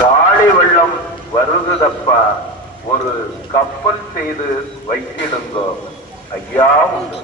காளி வெள்ளம் வருகுதப்பா ஒரு கப்பல் செய்து வைத்திடுங்கோ. ஐயா உண்டு.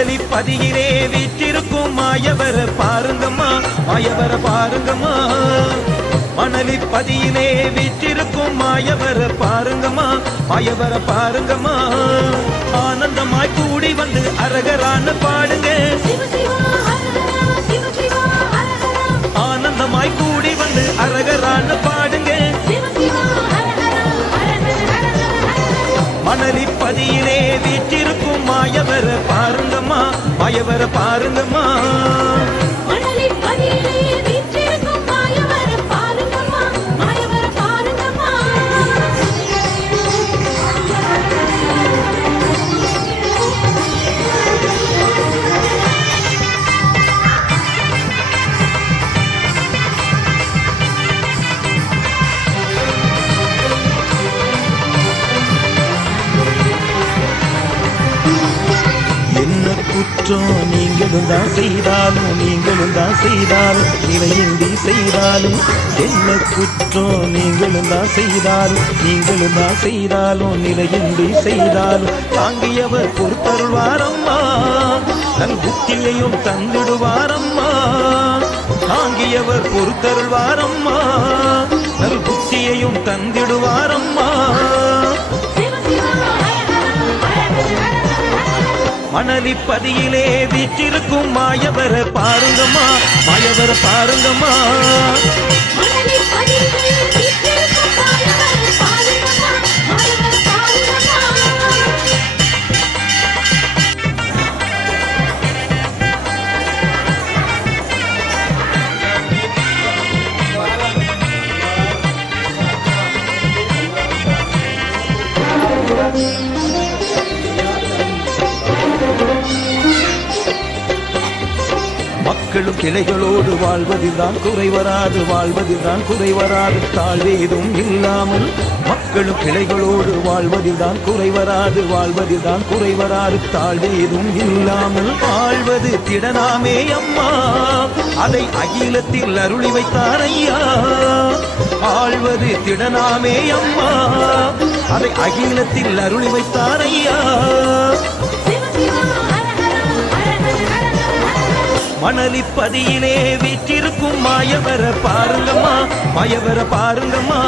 மணலி பதியிலே வீற்றிருக்கும் மாயவர பாருங்கம்மா மாயவர பாருங்கம்மா. மணலி பதியிலே வீற்றிருக்கும் மாயவர பாருங்கம்மா மாயவர பாருங்கம்மா. ஆனந்தமாய் கூடி வந்து அரகரான பாடுங்க. ஆனந்தமாய் கூடி வந்து அரகரான பாடுங்க. மாயவர பாருங்கம்மா. குற்றம் நீங்களும் தான் செய்தாலும் நீங்களும் தான் செய்தாலும் நிலையின்றி செய்தாலும் என்ன குற்றம் நீங்களும் தான் செய்தாலும் நீங்களும் தான் செய்தாலும் நிலையின்றி செய்தாலும் தாங்கியவர் பொறுத்தருள்வாரம்மா. தன் புத்தியையும் தந்திடுவாரம்மா. தாங்கியவர் பொறுத்தருள்வாரம்மா. நல் புத்தியையும் தந்திடுவாரம்மா. மணலிப்பதியிலே வீற்றிருக்கும் மாயவர பாருங்கம்மா மாயவர பாருங்கம்மா. மக்களும் கிளைகளோடு வாழ்வதில் தான் குறை வராது வாழ்வதில் தான் குறை வராது. தாழ்வேதும் இல்லாமல் மக்களும் கிளைகளோடு வாழ்வதில்தான் குறைவராது குறை வராது குறை வராது. தாழ்வேதும் இல்லாமல் வாழ்வது திடனாமே அம்மா. அதை அகிலத்தில் அருளி வைத்தார் ஐயா. ஆழ்வது திடனாமே அம்மா. அதை அகிலத்தில் அருளி வைத்தார் ஐயா. மணலிப்பதியிலே வீற்றிருக்கும் மாயவர பாருங்கம்மா மாயவர பாருங்கம்மா.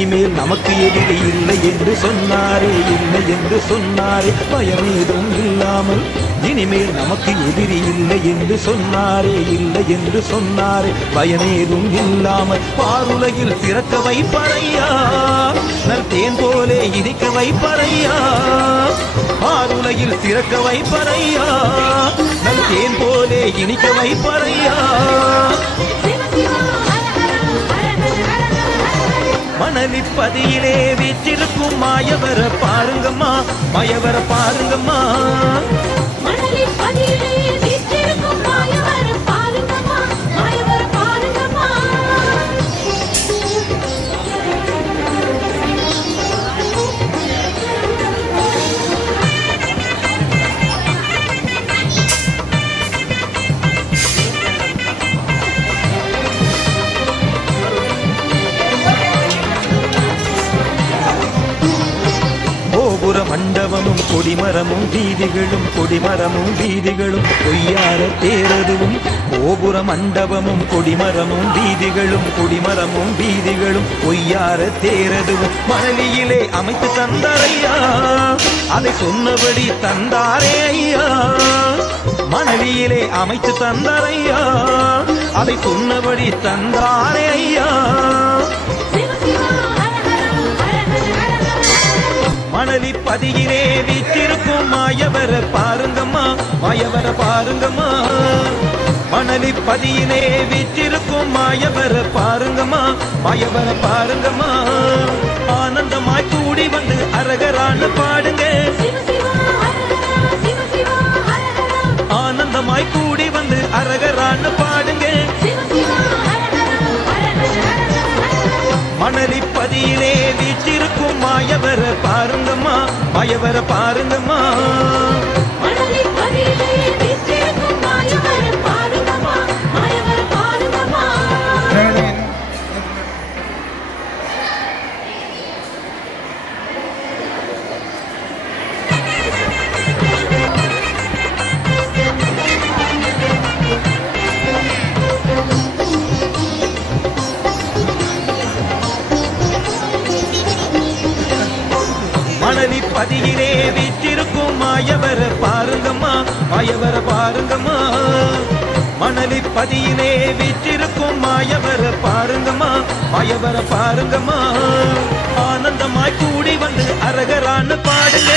இனிமேல் நமக்கு எதிரி இல்லை என்று சொன்னாரே இல்லை என்று சொன்னாரே. பயமேதும் இல்லாமல் இனிமேல் நமக்கு எதிரி இல்லை என்று சொன்னாரே இல்லை என்று சொன்னாரே. பயனேதும் இல்லாமல் பாருலகில் பிறக்க வைப்பறையா? நல் போலே இனிக்க வைப்பறையா? பாருலகில் பிறக்க வைப்பறையா? நல் போலே இனிக்க வைப்பறையா? மணலிப்பதியிலே வீற்றிருக்கும் மாயவர பாருங்கம்மா. மாயவர பாருங்கம்மா. மணலிப்பதியிலே மரமும் வீதிகளும் கொடிமரமும் வீதிகளும் பொய்யார தேரதுவும் கோபுர மண்டபமும் கொடிமரமும் வீதிகளும் கொடிமரமும் வீதிகளும் பொய்யார தேரதுவும். மணலியிலே அமைத்து தந்தாரையா அதை சொன்னபடி தந்தாரே ஐயா. மணலியிலே அமைத்து தந்தாரையா அதை சொன்னபடி தந்தாரே ஐயா. மணலி பதியிலே வீற்றிருக்கும் மாயவர பாருங்கம்மா மாயவர பாருங்கம்மா. மணலி பதியிலே வீற்றிருக்கும் மாயவர பாருங்கம்மா மாயவர பாருங்கம்மா. ஆனந்தமாய் கூடி வந்து அரகரான பாடுங்க. ஆனந்தமாய் கூடி வந்து அரகரான பாடுங்க. மணலி பதியிலே வீற்றிருக்கும் மாயவர பாருங்கம்மா மாயவர பாருங்கம்மா. பதியிலே வீற்றிருக்கும் மாயவர பாருங்கம்மா மாயவர பாருங்கம்மா. மணலி பதியிலே வீற்றிருக்கும் மாயவர பாருங்கம்மா மாயவர பாருங்கம்மா. ஆனந்தமாய் கூடி வந்து அரகரான பாடுங்க.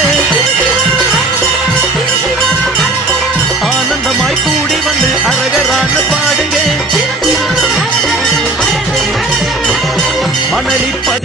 ஆனந்தமாய் கூடி வந்து அரகரான பாடுங்க. மணலி பதி